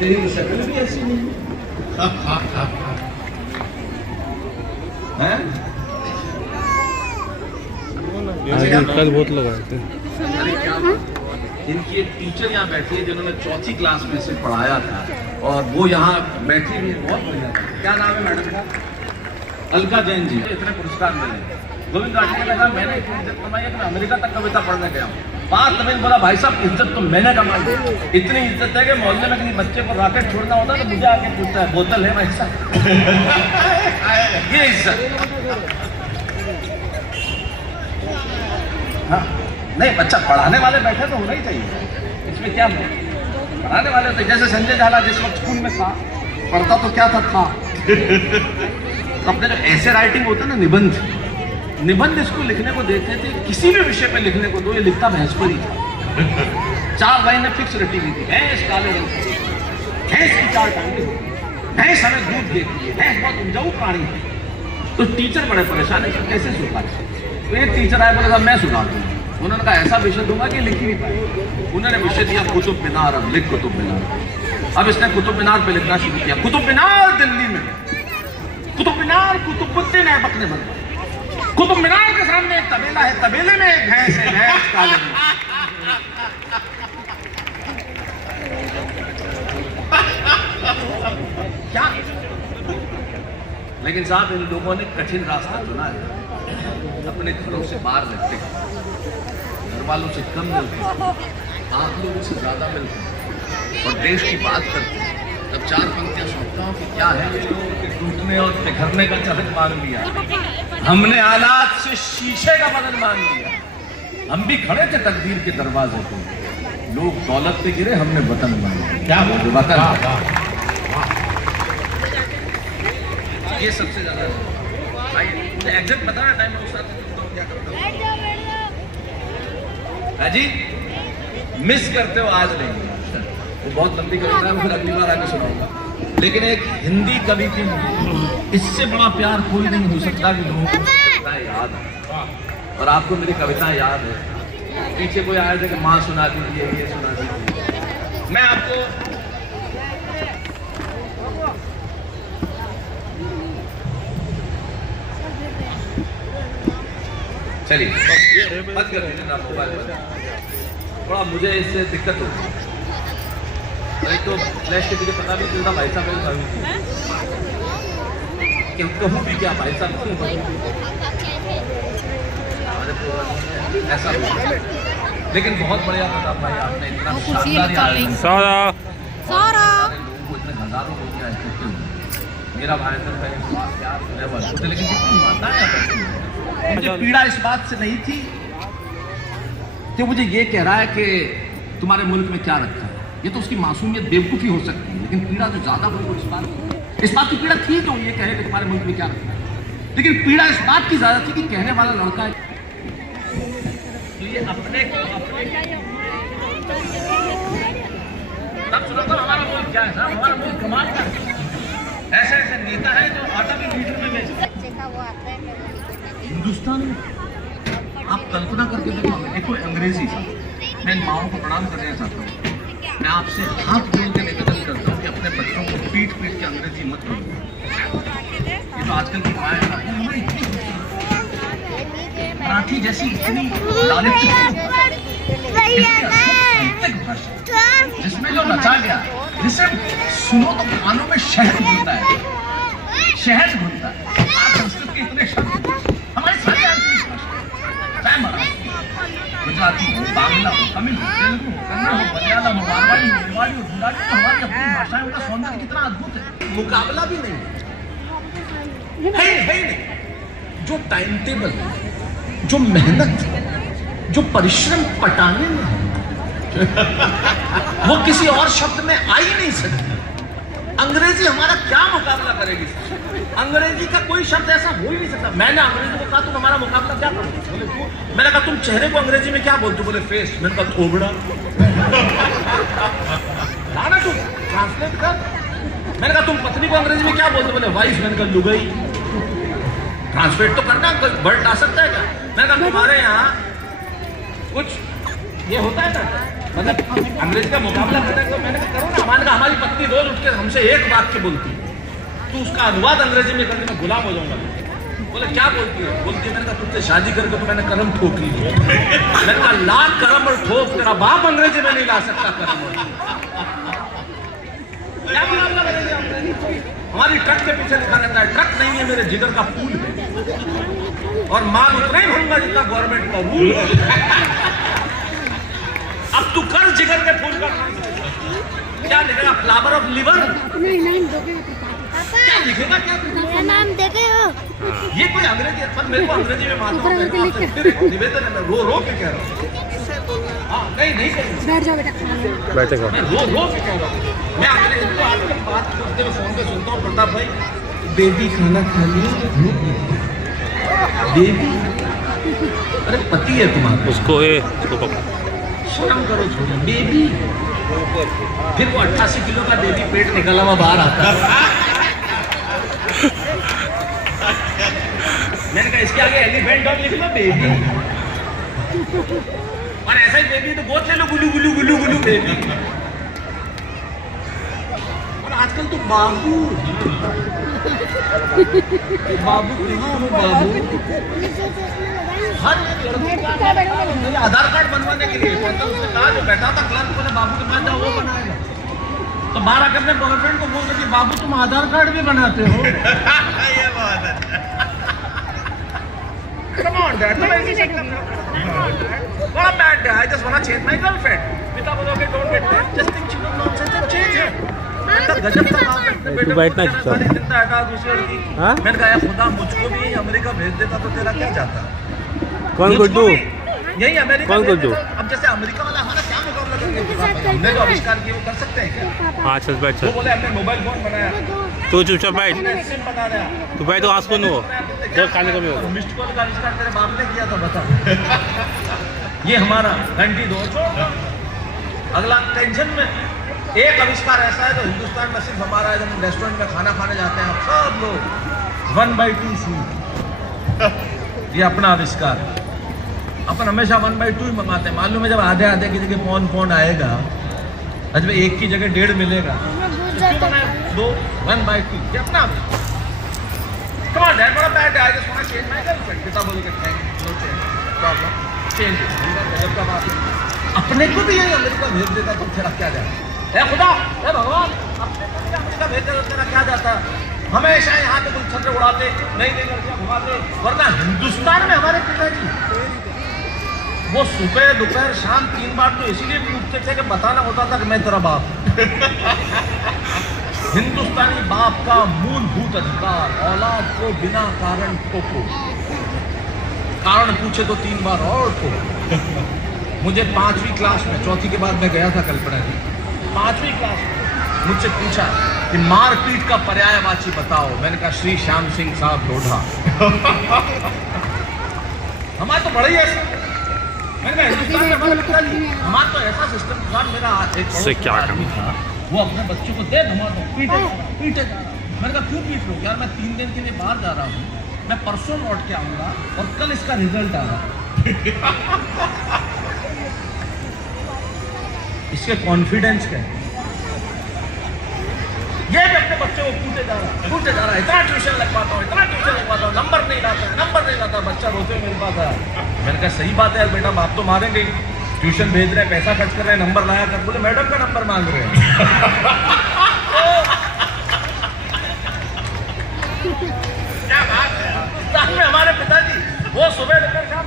तेरी तो शक्ल भी ऐसी नहीं है। कल बहुत लगा थे। अरे क्या इनकी एक टीचर यहाँ बैठी है जिन्होंने चौथी क्लास में से पढ़ाया था और वो यहाँ बैठी हुई है, बहुत बढ़िया। क्या नाम है मैडम का? अलका जैन जी। इतने पुरस्कार मिले। गोविंद राठी ने कहा मैंने इतनी इज्जत कमाई है कि मैं अमेरिका तक कविता पढ़ने गया हूँ। बात तभी बोला भाई साहब इज्जत तो मैंने कमाई। इतनी इज्जत है कि मोहल्ले में किसी बच्चे को रॉकेट छोड़ना होता है तो मुझे आके पूछता है बोतल है भाई साहब। ये इज्जत। हाँ नहीं, बच्चा पढ़ाने वाले बैठे तो होना ही चाहिए, इसमें क्या पढ़ाने वाले थे। जैसे संजय झाला जिस वक्त स्कूल में था, पढ़ता तो क्या था अपने जो ऐसे राइटिंग होता है ना, निबंध इसको लिखने को देते थे, किसी भी विषय पे लिखने को दो, ये लिखता भैंस पर ही था। 4 लाइनें फिक्स रटी हुई थी। भैंस काले रंग की, भैंस की 4 टांगे, भैंस हमें दूध देती है, भैंस बहुत उपजाऊ प्राणी है। तो टीचर बड़े परेशान है कि कैसे सुधार। तो एक टीचर आए बोले साहब मैं सुधार दूंगा। उन्होंने कहा ऐसा विषय दूंगा कि लिख नहीं पाए। उन्होंने विषय दिया कुतुब मीनार। अब लिख कुतुब मीनार। अब इसने कुतुब मीनार पे लिखना शुरू किया। कुतुब मीनार दिल्ली में, कुतुब मीनार कुतुबुद्दीन ऐबक ने बनवाया। कुतुब मीनार के सामने एक तबेला है, तबेले में एक भैंस है, भैंस काले रंग। क्या? लेकिन साहब इन लोगों ने कठिन रास्ता चुना है। अपने घरों से बाहर रहते हैं, घर वालों से कम मिलते हैं, आप लोगों से ज्यादा मिलते हैं और देश की बात करते हैं। तब 4 पंक्तियां सुनता हूँ कि क्या है ये लोगों के टूटने और बिखरने का चलन मान लिया। हमने हालात से शीशे का बदल मान लिया। हम भी खड़े थे तकदीर के दरवाजे पे, लोग दौलत पे गिरे, हमने वतन मान लिया। क्या बोल वतन? ये सबसे ज्यादा मुझे एग्जैक्ट बताना टाइम में उस क्या करता हूँ जी। मिस करते हो आज नहीं, वो बहुत लंबी कविता है, मैं फिर अगली बार आके सुनाऊंगा। लेकिन एक हिंदी कवि के इससे बड़ा प्यार कोई नहीं हो सकता कि लोगों को कविताएं याद है। और आपको मेरी कविता याद है। पीछे कोई आया था कि माँ सुना दीजिए, ये सुना दीजिए। मैं आपको चलिए बंद कर दीजिए ना मोबाइल पर, थोड़ा मुझे इससे दिक्कत होती है। एक तो फ्लैश के पीछे पता भी चलता भाई साहब क्यों कहूँ भी क्या भाई साहब क्यों ऐसा हुआ। लेकिन बहुत बढ़िया पता भाई आपने इतना शानदार लोगों को इतने हजारों लोग इकट्ठे हुए। मेरा भाई प्यार लेकिन जितनी माताएं मुझे पीड़ा इस बात से नहीं थी कि मुझे ये कह रहा है कि तुम्हारे मुल्क में क्या रखा है। ये तो उसकी मासूमियत बेवकूफ़ी हो सकती है, लेकिन पीड़ा जो ज़्यादा हो इस बात की पीड़ा थी तो ये कहे कि तुम्हारे मुल्क में क्या रखा है। लेकिन पीड़ा इस बात की ज़्यादा थी कि कहने वाला लड़का है ये अपने तब सुना हमारा मुल्क क्या है साहब, हमारा मुल्क कमाल का है। ऐसे ऐसे नेता है जो आटा भी लीटर में बेचते। हिंदुस्तान में आप कल्पना करके देखो अंग्रेजी साहब। मैं इन माओं को प्रणाम करना चाहता हूँ। मैं आपसे हाथ जोड़ के निवेदन करता हूँ कि अपने बच्चों को पीट के अंग्रेजी मत बोलो। ये तो आजकल की माएँ मराठी जैसी इतनी जिसमें जो रचा गया, जिसे सुनो तो कानों में शहद घुलता है, शहद घुलता है। आप संस्कृत के इतने शब्द हमारी सारी आंचलिक भाषा, चाहे मराठी, गुजराती हो, बांग्ला हो, तमिल हो, तेलुगु हो, कन्नड़ हो, मलयालम हो, मारवाड़ी हो, मेवाड़ी हो, गुजराती हो, हमारी अपनी भाषाएं, उनका सौंदर्य कितना अद्भुत है। मुकाबला भी नहीं है नहीं। जो टाइम टेबल, जो मेहनत, जो परिश्रम पटाने में है वो किसी और शब्द में आ ही नहीं सकती। अंग्रेजी हमारा क्या मुकाबला करेगी? अंग्रेजी का कोई शब्द ऐसा हो ही नहीं सकता। मैंने अंग्रेजी को कहा तुम हमारा मुकाबला क्या करोगे? बोले क्यों? मैंने कहा तुम चेहरे को अंग्रेजी में क्या बोलते? बोले फेस। मैंने कहा थोबड़ा। ना तुम ट्रांसलेट कर। मैंने कहा तुम पत्नी को अंग्रेजी में क्या बोलते? बोले वाइफ। मैंने कहा लुगाई। ट्रांसलेट तो करना, कोई वर्ड ला सकता है क्या? मैंने कहा तुम्हारे यहाँ कुछ ये होता है ना, मतलब अंग्रेजी का मुकाबला करना है तो मैंने कहा करो ना। मैंने कहा हमारी पत्नी रोज उठ के हमसे एक वाक्य बोलती है, तू उसका अनुवाद अंग्रेजी में करके मैं गुलाम हो जाऊंगा। बोले क्या बोलती है? बोलती है मैंने कहा तुझसे शादी करके तो मैंने करम ठोक ली। मैंने कहा लाख करम और ठोक, तेरा बाप अंग्रेजी में नहीं ला सकता करम और क्या मुकाबला करेंगे अंग्रेजी? हमारी ट्रक के पीछे लिखा रहता है ट्रक नहीं है मेरे जिगर का फूल है, और माल उतना ही भरूंगा जितना गवर्नमेंट का रूल है। अब तू कर जिगर के फूल का क्या लिखेगा? फ्लावर ऑफ लिवर क्या लिखेगा? क्या मेरा नाम देखे हो? ये कोई अंग्रेजी पर मेरे को अंग्रेजी में मालूम है, निवेदन है, मैं रो रो के कह रहा हूँ। हाँ नहीं नहीं करूँगा, बैठ जाओ बेटा। बैठेगा। मैं रो रो के कह रहा हूँ। मैं अपने इनको आजकल बात करते हुए फोन पे सुनता हूँ, प्रताप भाई बेबी खाना खा लिया? बेबी? अरे पति है तुम्हारा, उसको उसको पकड़। शर्म करो थोड़ी। बेबी? फिर वो 88 किलो का बेबी पेट निकला हुआ बाहर आता है। मैंने कहा इसके आगे एलिफेंट डॉग लिख लो बेबी, और ऐसा ही बेबी तो गोद ले लो, गुलू गुलू गुलू गुलू बेबी। और आजकल तो बाबू बाबू कहाँ हो बाबू? हर लड़के का आधार कार्ड बनवाने के लिए उसने कहा जो बैठा था क्लर्क को, बाबू के पास जाओ वो बनाएगा। तो बाहर आकर अपने बॉयफ्रेंड को बोल रही बाबू तुम आधार कार्ड भी बनाते हो? ये बात है। Come on, Dad. Come on, what a bad day. I just want to change my girlfriend. पिता बोलोगे don't get mad. Just think you know nonsense and change her. गजब का बात है। तू बैठना है सारी चिंता हटा दूसरी लड़की। हाँ? मैंने कहा खुदा मुझको भी अमेरिका भेज देता तो तेरा क्या जाता? कौन गुड्डू? यही अमेरिका। कौन गुड्डू? अब जैसे अमेरिका वाला हमारा क्या मुकाबला करेंगे? हमने जो आविष्कार किया वो कर सकते हैं क्या? हाँ चल बैठ वो चल। बोले हमने मोबाइल फोन बनाया, तू चुपचाप बैठ। हमने सिम बना दिया। तू बैठ तो आज कौन हो? तो खाने का भी होगा। मिस्ड कॉल का आविष्कार तेरे बाप ने किया था, बता। ये हमारा घंटी दो छोड़ दो। अगला टेंशन में एक आविष्कार ऐसा है जो हिंदुस्तान में सिर्फ हमारा है। जब हम रेस्टोरेंट में खाना खाने जाते हैं हम सब लोग 1/2 सीट, ये अपना आविष्कार। अपन हमेशा 1/2 ही मंगाते हैं। मालूम है जब आधे आधे की जगह पौन आएगा, अजब एक की जगह 1.5 मिलेगा। क्यों बनाया? 2 1/2 ये अपना। Come on, Dad, what a bad day. I just want to change my girlfriend. पिता बोले कि no change, problem, change it. गजब का बात है। अपने को भी यही अमेरिका भेज देता तो तेरा क्या जाता? हे खुदा, हे भगवान, अपने को भी अमेरिका भेज देता तो तेरा क्या जाता? हमेशा यहाँ पे कुछ छत्र उड़ाते, नई नई लड़कियाँ घुमाते, वरना हिंदुस्तान में हमारे पिताजी वो सुबह दोपहर शाम 3 बार तो इसीलिए पूछते थे कि बताना होता था कि मैं तेरा बाप। हिंदुस्तानी बाप का मूलभूत अधिकार औलाद को बिना कारण ठोको, कारण पूछे तो 3 बार और ठोको। मुझे 5वीं क्लास में, चौथी के बाद मैं गया था कल्पना जी, 5वीं क्लास में मुझसे पूछा कि मारपीट का पर्यायवाची बताओ। मैंने कहा श्री श्याम सिंह साहब लोढ़ा। हमारा तो बड़ा ही ऐसा, मैंने कहा हिंदुस्तान में हमारा तो ऐसा सिस्टम था। मेरा एक क्या आदमी था, वो अपने बच्चों को दे घुमा दो, पीटे। मैंने कहा क्यों पीट लो यार, मैं 3 दिन के लिए बाहर जा रहा हूँ, मैं परसों लौट के आऊँगा और कल इसका रिजल्ट आ रहा। इसके कॉन्फिडेंस क्या है? ये भी अपने बच्चे को कूटे जा रहा है, इतना ट्यूशन लगवाता हूँ, नंबर नहीं लाता, बच्चा रोते हुए मेरे पास आया। मैंने कहा सही बात है यार बेटा, बाप तो मारेंगे, ट्यूशन भेज रहे हैं, पैसा खर्च कर रहे हैं, नंबर लाया कर। बोले मैडम का नंबर मांग रहे हैं। क्या बात है में हमारे पिताजी, वो सुबह लेकर शाम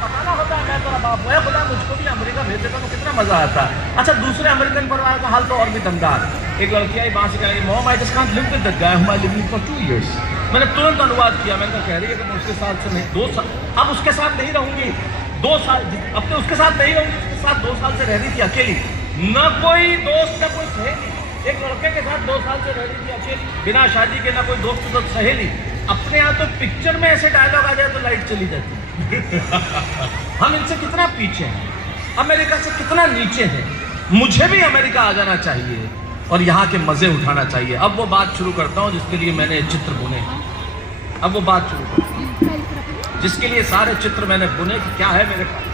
बताना होता है मैं तेरा बाप। मैं खुदा मुझको भी अमेरिका भेज देता तो कितना मजा आता। अच्छा दूसरे अमेरिकन परिवार का हाल तो और भी दमदार। एक लड़की आई वहां से कह रही mom I just can't live with that guy who I living for 2 years। मैंने तुरंत अनुवाद किया। मैंने कहा कह रही है कि मैं उसके साथ से नहीं 2 साल, अब उसके साथ नहीं रहूंगी 2 साल, अब तो उसके साथ नहीं रहूंगी, उसके साथ 2 साल से रह रही थी अकेली, न कोई दोस्त न कोई सहेली। एक लड़के के साथ 2 साल से रह रही थी अकेली, बिना शादी के, ना कोई दोस्त तो सहेली। अपने यहाँ तो पिक्चर में ऐसे डायलॉग आ जाए तो लाइट चली जाती। हम इनसे कितना पीछे हैं, अमेरिका से कितना नीचे हैं। मुझे भी अमेरिका आ जाना चाहिए और यहाँ के मजे उठाना चाहिए। अब वो बात शुरू करता हूँ जिसके लिए मैंने चित्र बुने। अब वो बात शुरू करता हूँ जिसके लिए सारे चित्र मैंने बुने कि क्या है मेरे पास।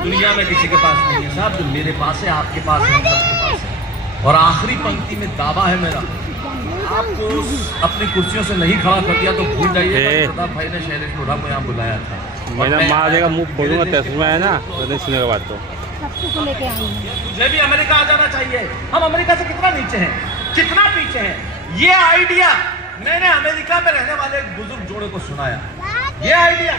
दुनिया में किसी के पास नहीं है साहब, जो मेरे पास है, आपके पास है, हम सबके पास है। और आखिरी पंक्ति में दावा है मेरा, आपको अपनी कुर्सियों से नहीं खड़ा कर दिया तो भूल जाइए प्रताप भाई ने शैलेश लोढ़ा को यहाँ बुलाया था। मैंने मार देगा मुंह बोलूंगा तस्वीर है ना, तो नहीं सुनेगा बात तो। सबको लेके आई हूँ। मुझे भी अमेरिका आ जाना चाहिए। हम अमेरिका से कितना नीचे हैं, कितना पीछे हैं। ये आइडिया मैंने अमेरिका में रहने वाले एक बुजुर्ग जोड़े को सुनाया। ये आइडिया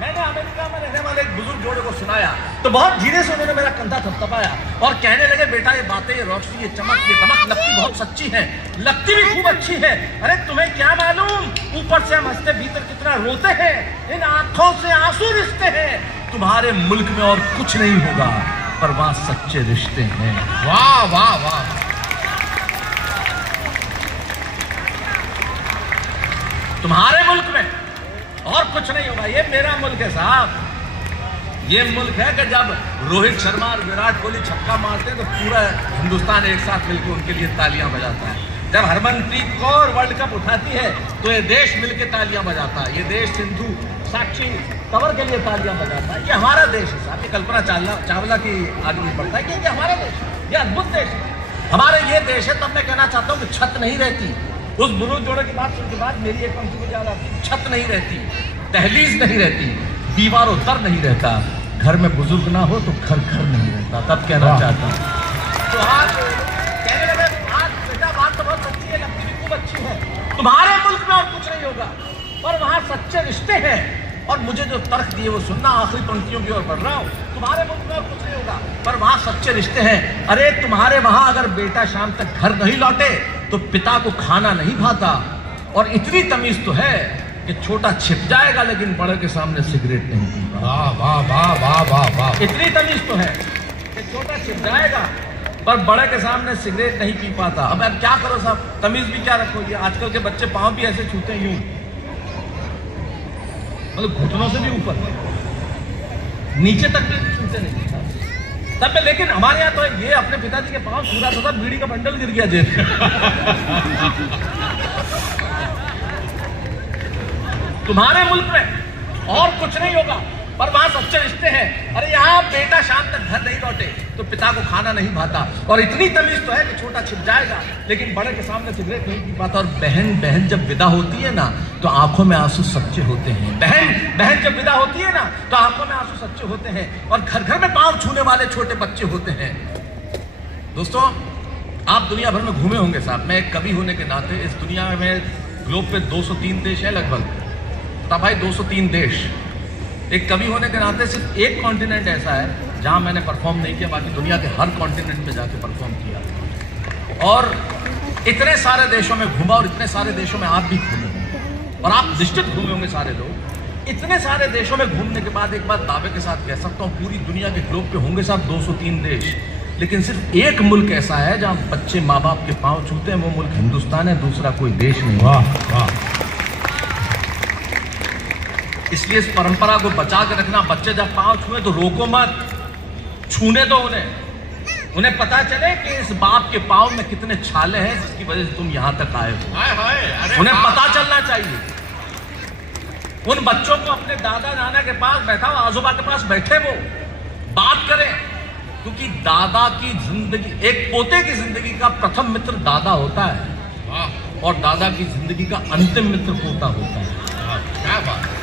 मैंने अमेरिका में रहने वाले एक बुजुर्ग जोड़े को सुनाया तो बहुत धीरे से उन्होंने मेरा कंधा थपथपाया और कहने लगे, बेटा ये बातें, ये रोशनी, ये चमक, ये दमक लगती बहुत सच्ची है, लगती भी खूब अच्छी है। अरे तुम्हें क्या मालूम, ऊपर से हम हंसते भीतर कितना रोते हैं, इन आंखों से आंसू रिश्ते हैं। तुम्हारे मुल्क में और कुछ नहीं होगा पर वहां सच्चे रिश्ते हैं। वाह वाह वाह। तुम्हारे मुल्क में और कुछ नहीं होगा, ये मेरा मुल्क है साहब। ये मुल्क है कि जब रोहित शर्मा और विराट कोहली छक्का मारते हैं तो पूरा हिंदुस्तान एक साथ मिलकर उनके लिए तालियां बजाता है। जब हरमनप्रीत कौर वर्ल्ड कप उठाती है तो ये देश मिलकर तालियां बजाता है। ये देश सिंधु, साक्षी, तंवर के लिए तालियां बजाता है। ये हमारा देश है साहब। ये कल्पना चावला की आगे नहीं बढ़ता है कि ये हमारा देश है, ये अद्भुत देश है, हमारा ये देश है। तब मैं कहना चाहता हूँ कि छत नहीं रहती। उस बुजुर्ग जोड़े की बात सुनने के बाद मेरी एक पंक्ति को याद आती, छत नहीं रहती, दहलीज नहीं रहती, दीवारों दर नहीं रहता, घर में बुजुर्ग ना हो तो घर घर नहीं रहता। तब कहना चाहता हूँ तो आज कहने लगे, आज बेटा बात तो बहुत सच्ची है, लगती भी खूब अच्छी है। तुम्हारे मुल्क में और कुछ नहीं होगा पर वहां सच्चे रिश्ते हैं। और मुझे जो तर्क दिए वो सुनना, आखिरी पंक्तियों की ओर बढ़ रहा हूँ। तुम्हारे मुल्क में और कुछ नहीं होगा पर वहां सच्चे रिश्ते हैं। अरे तुम्हारे वहां अगर बेटा शाम तक घर नहीं लौटे तो पिता को खाना नहीं भाता। और इतनी तमीज तो है कि छोटा छिप जाएगा लेकिन बड़े के सामने सिगरेट नहीं पीता। वाह वाह वाह वाह वाह वाह। इतनी तमीज तो है कि छोटा छिप जाएगा पर बड़े के सामने सिगरेट नहीं पी पाता। अब क्या करो साहब, तमीज भी क्या रखो। ये आजकल के बच्चे पांव भी ऐसे छूते हैं यूं, मतलब घुटनों से भी ऊपर, नीचे तक भी छूते नहीं तब में। लेकिन हमारे यहाँ तो ये अपने पिताजी के पांव छू रहा था, बीड़ी का बंडल गिर गया जेब में। तुम्हारे मुल्क में और कुछ नहीं होगा पर वहां सच्चे रिश्ते हैं। अरे यहाँ बेटा शाम तक घर नहीं लौटे तो पिता को खाना नहीं भाता। और इतनी तमीज तो है कि छोटा छिप जाएगा लेकिन बड़े के सामने सिगरेट नहीं पी पाता। और बहन जब विदा होती है ना तो आंखों में आंसू सच्चे होते हैं। बहन जब विदा होती है ना तो आंखों में आंसू सच्चे होते हैं। और घर घर में पांव छूने वाले छोटे बच्चे होते हैं। दोस्तों, आप दुनिया भर में घूमे होंगे साहब। मैं एक कवि होने के नाते इस दुनिया में, ग्लोब पे 203 देश है लगभग, तब भाई 203 देश। एक कवि होने के नाते सिर्फ एक कॉन्टिनेंट ऐसा है जहां मैंने परफॉर्म नहीं किया, बाकी दुनिया के हर कॉन्टिनेंट में जाके परफॉर्म किया। और इतने सारे देशों में घूमा और इतने सारे देशों में आप भी घूमे और आप निश्चित घूमे होंगे सारे लोग। इतने सारे देशों में घूमने के बाद एक बात दावे के साथ कह सकता हूँ, पूरी दुनिया के ग्लोब पे होंगे साहब 203 देश, लेकिन सिर्फ एक मुल्क ऐसा है जहां बच्चे माँ बाप के पाँव छूते हैं। वो मुल्क हिंदुस्तान है, दूसरा कोई देश नहीं। वाह वाह। इसलिए इस परंपरा को बचा के रखना। बच्चे जब पांव छुए तो रोको मत, छूने दो उन्हें पता चले कि इस बाप के पांव में कितने छाले हैं जिसकी वजह से तुम यहां तक आए हो। उन्हें पता चलना चाहिए। उन बच्चों को अपने दादा नाना के पास बैठा हो, आजोबा के पास बैठे वो बात करें, क्योंकि दादा की जिंदगी, एक पोते की जिंदगी का प्रथम मित्र दादा होता है और दादा की जिंदगी का अंतिम मित्र पोता होता है। क्या बात।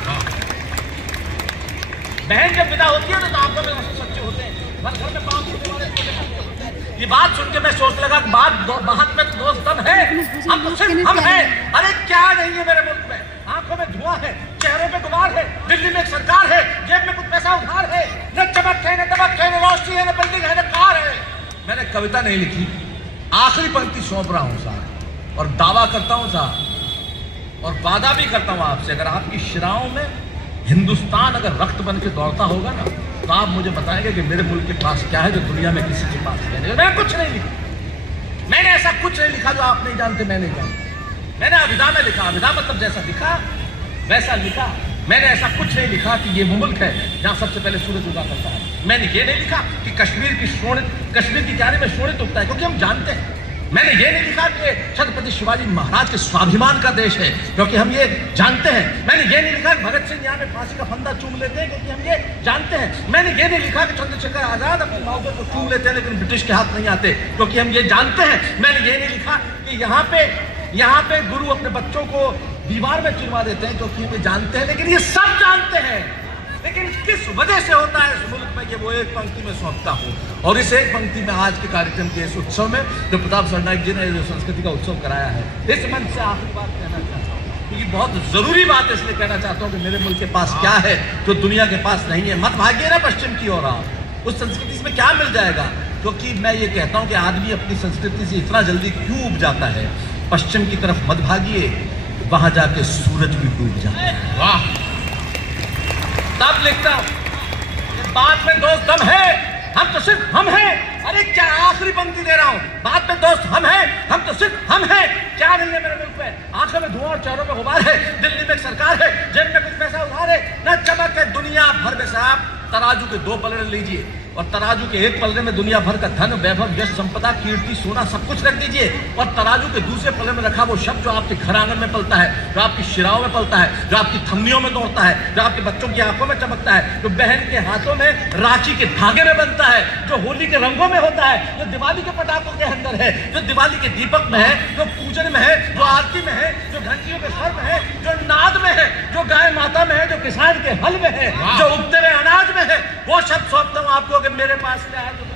बहन जब विदा होती है तो आंखों में आंसू सच्चे होते हैं। घर में पांव छूने वाले छोटे बच्चे होते हैं। ये बात सुन के मैं सोच लगा कि बात में तो दोस्त दम है, हम तो सिर्फ हम हैं। अरे क्या नहीं है मेरे मुल्क में, आंखों में धुआं है, चेहरों पे गुबार है, दिल्ली में एक सरकार है, जेब में कुछ पैसा उधार है, न चमक है, न दमक है, न रोशनी है, न बिल्डिंग है, न कार है। मैंने कविता नहीं लिखी, आखिरी पंक्ति सौंप रहा हूँ साहब, और दावा करता हूँ साहब, और वादा भी करता हूँ आपसे, अगर आपकी शिराओं में हिंदुस्तान अगर रक्त बन के दौड़ता होगा ना तो आप मुझे बताएंगे कि मेरे मुल्क के पास क्या है जो दुनिया में किसी के पास नहीं है। मैंने कुछ नहीं लिखा, मैंने ऐसा कुछ नहीं लिखा जो आप नहीं जानते, मैं नहीं जानता। मैंने अविदा में लिखा, अविदा मतलब जैसा लिखा वैसा लिखा। मैंने ऐसा कुछ नहीं लिखा कि ये वो मुल्क है जहाँ सबसे पहले सूरज उगा करता है। मैंने ये नहीं लिखा कि कश्मीर की क्यारी में शोणित उगता है, क्योंकि हम जानते हैं मैंने ये नहीं लिखा कि छत्रपति शिवाजी महाराज के स्वाभिमान का देश है, क्योंकि हम ये जानते हैं। मैंने ये नहीं लिखा कि भगत सिंह यहाँ पे फांसी का फंदा चूम लेते हैं, क्योंकि हम ये जानते हैं। मैंने ये नहीं लिखा कि चंद्रशेखर आजाद अपने मौके को चूम लेते हैं लेकिन ब्रिटिश के हाथ नहीं आते, क्योंकि हम ये जानते हैं। मैंने ये नहीं लिखा कि यहाँ पे गुरु अपने बच्चों को दीवार में चिरवा देते हैं, क्योंकि वे जानते हैं। लेकिन ये सब जानते हैं, लेकिन किस वजह से होता है इस मुल्क में, ये वो एक पंक्ति में सौंपता हूं। और इस एक पंक्ति में आज के कार्यक्रम के इस उत्सव में जो प्रताप सरनाइक जी ने जो संस्कृति का उत्सव कराया है, इस मंच से आखिरी बात कहना चाहता हूँ, क्योंकि बहुत जरूरी बात इसलिए कहना चाहता हूँ कि मेरे मुल्क के पास क्या है जो दुनिया के पास नहीं है। मत भागिए ना पश्चिम की ओर, आप उस संस्कृति में क्या मिल जाएगा। क्योंकि मैं ये कहता हूँ कि आदमी अपनी संस्कृति से इतना जल्दी क्यों उब जाता है। पश्चिम की तरफ मत भागिए, वहां जाके सूरज भी डूब जाता है। वाह, तब लिखता हूं बात में दोस्त दम है, हम तो सिर्फ हम हैं। अरे क्या आखिरी पंक्ति दे रहा हूं, बात में दोस्त हम हैं, हम तो सिर्फ हम हैं। क्या नहीं है मेरे मुल्क में, आंखों में धुआं और चेहरों में गुबार है, दिल्ली में एक सरकार है, जेब में कुछ पैसा उधार है, न चमक है दुनिया भर में। साहब तराजू के 2 पलड़े लीजिए और तराजू के एक पलड़े में दुनिया भर का धन, वैभव, यश, संपदा, कीर्ति, सोना सब कुछ रख दीजिए, और तराजू के दूसरे पलड़े में रखा वो शब्द जो आपके घर आंगन में पलता है, जो आपकी शिराओं में पलता है, जो आपकी थमनियों में दौड़ता है, जो आपके बच्चों की आंखों में चमकता है, जो बहन के हाथों में राखी के धागे में बनता है, जो होली के रंगों में होता है, जो दिवाली के पटाखों के अंदर है, जो दिवाली के दीपक में है, जो पूजन में है, जो आरती में है, जो घंटियों के स्वर में है, जो नाद में है, जो गाय माता में है, जो किसान के हल में है, जो उगते हुए अनाज में है, वो शब्द सौंपता हूं आपको कि मेरे पास क्या है।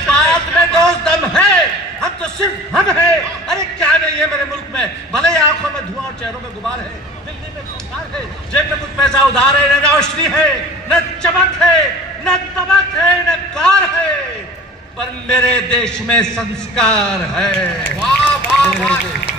बात में दोस्त दम है, हम तो सिर्फ हम हैं। अरे क्या नहीं है मेरे मुल्क में, भले ही आंखों में धुआं और चेहरों में गुबार है, दिल्ली में सरकार है, जेब में कुछ पैसा उधार है, न रोशनी है, न चमक है, न तमक है, न कार है, पर मेरे देश में संस्कार है। वाह वाह वाह।